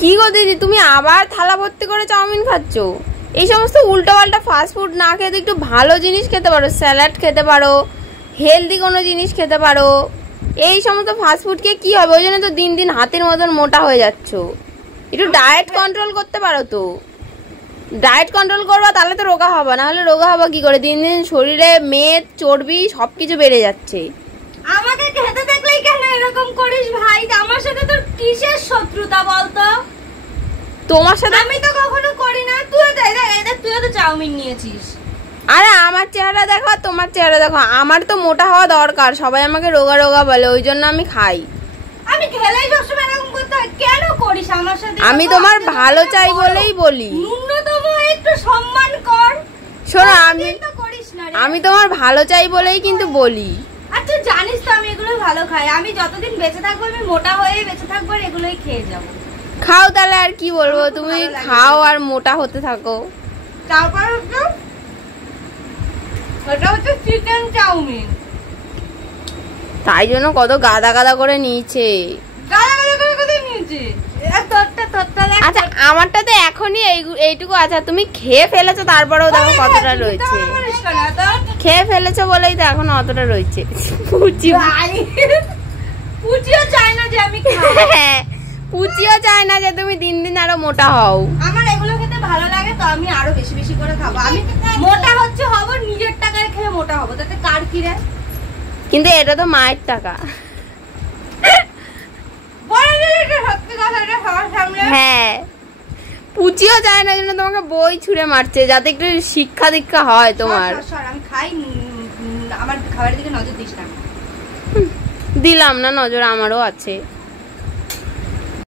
কি গো দিদি, তুমি আবার থালা ভর্তি করে চাউমিন খাচ্ছ? এই সমস্ত উল্টোপাল্টা ফাস্টফুড না খেতে একটু ভালো জিনিস খেতে পারো, স্যালাড খেতে পারো, হেলদি কোনো জিনিস খেতে পারো। এই সমস্ত ফাস্টফুডকে কি হবে? ওই জন্য তো দিন দিন হাতের মতন মোটা হয়ে যাচ্ছ। একটু ডায়েট কন্ট্রোল করতে পারো তো। ডায়েট কন্ট্রোল করবা তাহলে তো রোগা হবে, না হলে রোগা হবে কি করে? দিন দিন শরীরে মেদ চর্বি সবকিছু বেড়ে যাচ্ছে। আমাকে খেতে দেখলেই কেন এরকম করিস ভাই? আমার সাথে তোর কিসের শত্রুতা বলতো? তোমার সাথে আমি তো কখনো করি না। তুইও তো চাউমিন নিয়েছিস। আরে আমার চেহারা দেখো আর তোমার চেহারা দেখো, আমার তো মোটা হওয়া দরকার, সবাই আমাকে রোগা রোগা বলে, ওই জন্য আমি খাই। আমি খেলেই সবসময় এরকম করতে হয়, কেন করিস আমার সাথে? আমি তোমার ভালো চাই বলেই বলি। ন্যূনতম একটু সম্মান কর। শোনো, আমি তোমার ভালো চাই বলেই কিন্তু বলি। আর তুই জানিস তো আমি এগুলো ভালো খাই। আমি যতদিন বেঁচে থাকবো আমি মোটা হয়ে বেঁচে থাকবো, আর এগুলোই খেয়ে যাবো। খাও তাহলে, আর কি বলবো, তুমি খাও আর মোটা হতে থাকো। তারপর ওটা হচ্ছে চিকেন চাউমিন, তাই জন্য কত গাদা গাদা করে নিয়েছে। আচ্ছা আমারটা তো এখনই এইটুকু আছে, তুমি খেয়ে ফেলেছো তারপরেও দেখো কতটা রয়েছে। খেয়ে ফেলেছো বলেই তো এখন অতটা রয়েছে। পুচিও চায় না যে আমি হ্যাঁ, পুচিও চায় না যে তুমি দিন দিন আরো মোটা হও। আমার এগুলো খেতে ভালো লাগে তো আমি আরো বেশি বেশি করে খাবো। আমি মোটা হব নিজের টাকায় খেয়ে মোটা হবো, তাতে কার কি রে? কিন্তু এটা তো মায়ের টাকা। হ্যাঁ, পুচিও চায় না, জন্য তোমাকে বই ছুঁড়ে মারছে যাতে একটু শিক্ষা দীক্ষা হয় তোমার। আমি খাই, আমার খাবারের দিকে নজর দিস না। দিলাম না নজর, আমারও আছে।